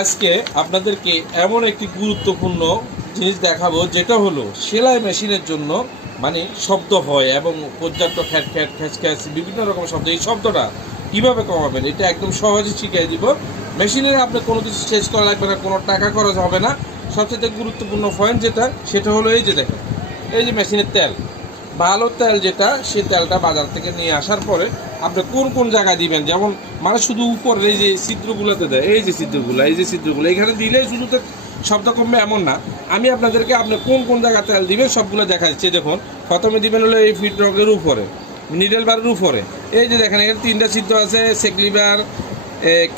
আজকে আপনাদেরকে এমন একটি গুরুত্বপূর্ণ জিনিস দেখাবো, যেটা হলো সেলাই মেশিনের জন্য মানে শব্দ হয় এবং পর্যাপ্ত খ্যাট খ্যাট খ্যাচ খ্যাচ, বিভিন্ন রকম শব্দ, এই শব্দটা কীভাবে কমাবেন, এটা একদম সহজে শিখিয়ে দিব। মেশিনের আপনি কোনো কিছু চেঞ্জ করা লাগবে না, কোনো টাকা খরচ হবে না। সবচেয়ে গুরুত্বপূর্ণ পয়েন্ট যেটা, সেটা হলো এই যে দেখেন, এই যে মেশিনের তেল। ভালো তেল যেটা, সে তেলটা বাজার থেকে নিয়ে আসার পরে আপনি কোন কোন জায়গায় দিবেন? যেমন মানে শুধু উপরে, এই যে ছিদ্রগুলোতে দেয়, এই যে ছিদ্রগুলো, এই যে ছিদ্রগুলো, এখানে দিলেই শুধু তো শব্দ কমবে এমন না। আমি আপনাদেরকে আপনি কোন কোন জায়গায় তেল দিবেন সবগুলো দেখা যাচ্ছে দেখুন, প্রথমে দিবেন হলো এই ফিট রকের উপরে নিডেল বারের উপরে। এই যে দেখেন, এখানে তিনটা ছিদ্র আছে সেকলিবার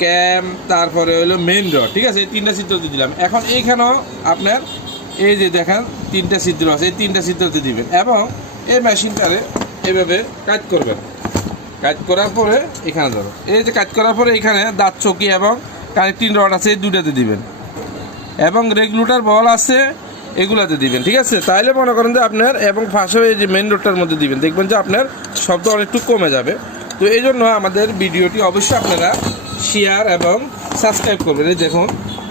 ক্যাম তারপরে হলো মেন রড ঠিক আছে? এই তিনটা ছিদ্র দিয়ে দিলাম। এখন এইখানেও আপনার এই যে দেখেন, তিনটা ছিদ্র আছে, এই তিনটা ছিদ্রতে দিবেন। এবং এই মেশিনটারে এভাবে কাজ করবেন। কাজ করার পরে এখানে ধরো। এই যে কাজ করার পরে এখানে দাঁত চকি এবং কানেক্টিং রড আছে, এই দুটাতে দিবেন। এবং রেগুলেটার বল আছে, এগুলাতে দিবেন, ঠিক আছে? তাইলে মনে করেন যে আপনার এবং ফাঁসে এই যে মেন রোডটার মধ্যে দিবেন। দেখবেন যে আপনার শব্দ অনেকটু কমে যাবে। তো এই জন্য আমাদের ভিডিওটি অবশ্যই আপনারা শেয়ার এবং সাবস্ক্রাইব করবেন। এই দেখুন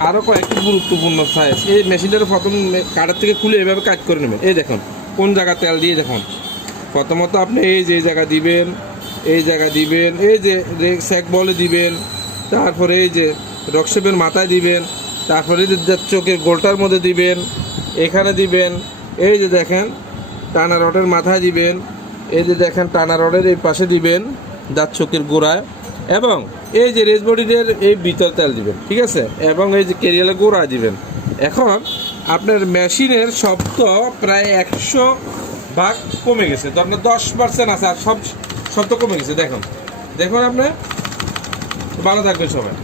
আরও কয়েকটি গুরুত্বপূর্ণ সাইজ এই মেশিনটার প্রথম কাটার থেকে খুলে এভাবে কাজ করে নেবেন। এই দেখুন, কোন জায়গা তেল দিয়ে দেখুন। প্রথমত আপনি এই যে জায়গা দিবেন, এই জায়গা দিবেন, এই যে স্যাক বলে দিবেন, তারপরে এই যে রকশেপের মাথায় দিবেন, তারপরে এই যে চোখের গোলটার মধ্যে দিবেন, এখানে দিবেন, এই যে দেখেন, টানা রডের মাথায় দিবেন, এই যে দেখেন, টানা রডের এই পাশে দিবেন দাঁত চোখের গোড়ায়। এবং এই যে রেস বডিটার এই ভিতর তেল দিবেন, ঠিক আছে? এবং এই যে কেরিয়ালের গোড়া দিবেন। এখন আপনার মেশিনের শব্দ প্রায় একশো ভাগ কমে গেছে। তো আপনার দশ পার্সেন্ট আছে আর সব শব্দ কমে গেছে। দেখুন দেখুন আপনার ভালো থাকবেন সবাই।